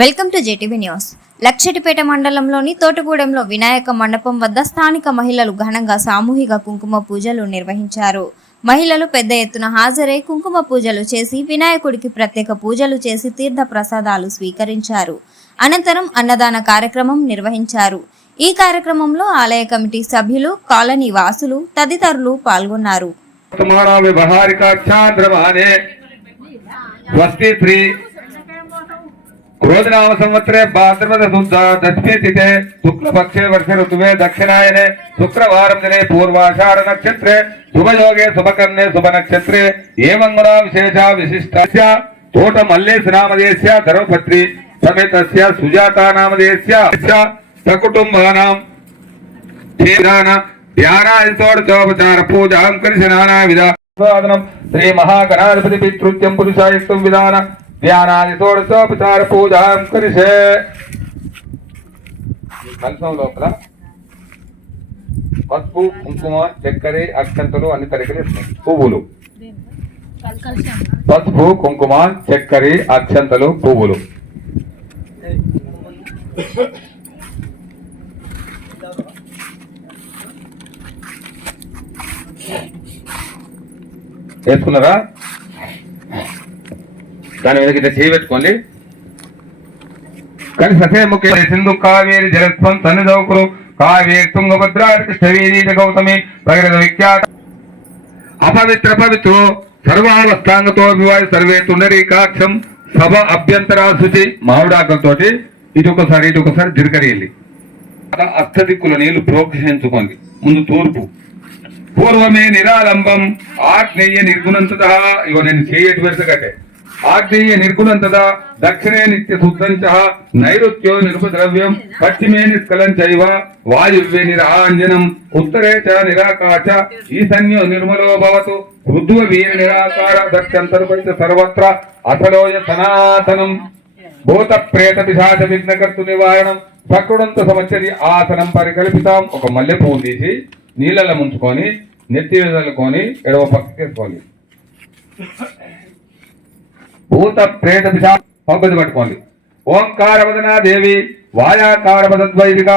Welcome to JTV news. Luxettipet మండలంలోని తోటగూడెంలో వినాయక మండపం వద్ద స్థానిక మహిళలు ఘనంగా సామూహిక కుంకుమ పూజలు నిర్వహించారు. మహిళలు పెద్ద ఎత్తున హాజరై కుంకుమ పూజలు చేసి వినాయకుడికి ప్రత్యేక పూజలు చేసి తీర్థ ప్రసాదాలు స్వీకరించారు. అనంతరం అన్నదాన కార్యక్రమం నిర్వహించారు. ఈ కార్యక్రమంలో ఆలయ కమిటీ సభ్యులు కాలనీ వాసులు తదితరులు పాల్గొన్నారు. క్రోధనామ సంవత్సరే భాద్రపద శుద్ధ దశమి తిథే శుక్లపక్షే వర్ష ఋతువే దక్షిణాయనే శుక్రవారం దినే పూర్వాషాఢ నక్షత్రే శుభయోగే శుభకర్ణే శుభ నక్షత్రే ఏమంగుణ విశేష విశిష్టస్య తోట మల్లేశనామదేశ్య ధర్మపత్రి సమేతస్య సుజాతానామదేశ్య సకుటుంబానాం ధ్యానాదితోపచార పూజాం కలిసి నానా శ్రీ మహాగణాధిపతి పితృత్యం పురుషాయుక్తం విధాన ధ్యానాదితోడచోపచార పూజాం కరిసే. కలసం లోపల పసుపు కుంకుమ చక్కెర అక్షంతలు అన్ని తరగతి పువ్వులు. పసుపు కుంకుమ చక్కెర అక్షంతలు పువ్వులు. వేసుకున్నారా? దాని మీద గిట్ట కానీ ససే ముఖ్య సింధు కావేరి జలస్వం సన్నిధౌకులు కావేరి తుంగభద్ర కృష్ణవేది గౌతమి భగరథ విఖ్యాత. అపవిత్ర పవిత్రో సర్వావస్థాంగతో వివాహ సర్వే తుండరీకాక్షం సభ అభ్యంతరా శుచి మామిడాకులతోటి ఇటు ఒకసారి ఇటు ఒకసారి జిరకరేయాలి అష్టదిక్కుల నీళ్ళు ప్రోక్షించుకోండి. ముందు తూర్పు. పూర్వమే నిరాలంబం ఆత్మేయ నిర్గుణంతత. ఇవ్వ నేను చేయటి వెరసగట్టే నిర్గుణంతద దక్షిణే నిత్య శుద్ధంచ నైరుత్యో నిర్మద్రవ్యం పశ్చిమే నిష్కలం చైవ వాయువ్యే నిరాంజనం ఉత్తరే చ నిరాకాశ ఈశాన్యో నిర్మలో భవతు రుద్వ వీర నిరాకార దక్షంతర్పంచ సర్వత్ర అసలోయ సనాతనం. భూత ప్రేత పిశాచ విఘ్నకర్తు నివారణం సకృడంత సంవత్సరి ఆసనం పరికల్పితాం. ఒక మల్లె పువ్వు తీసి నీళ్ళలో ముంచుకొని నెత్తి వెదలుకొని ఎడవ పక్కకేసుకోండి భూత ప్రేత దిశ పక్కది పట్టుకోండి. ఓంకార వదనా దేవి వాయాకార వదద్వైదిక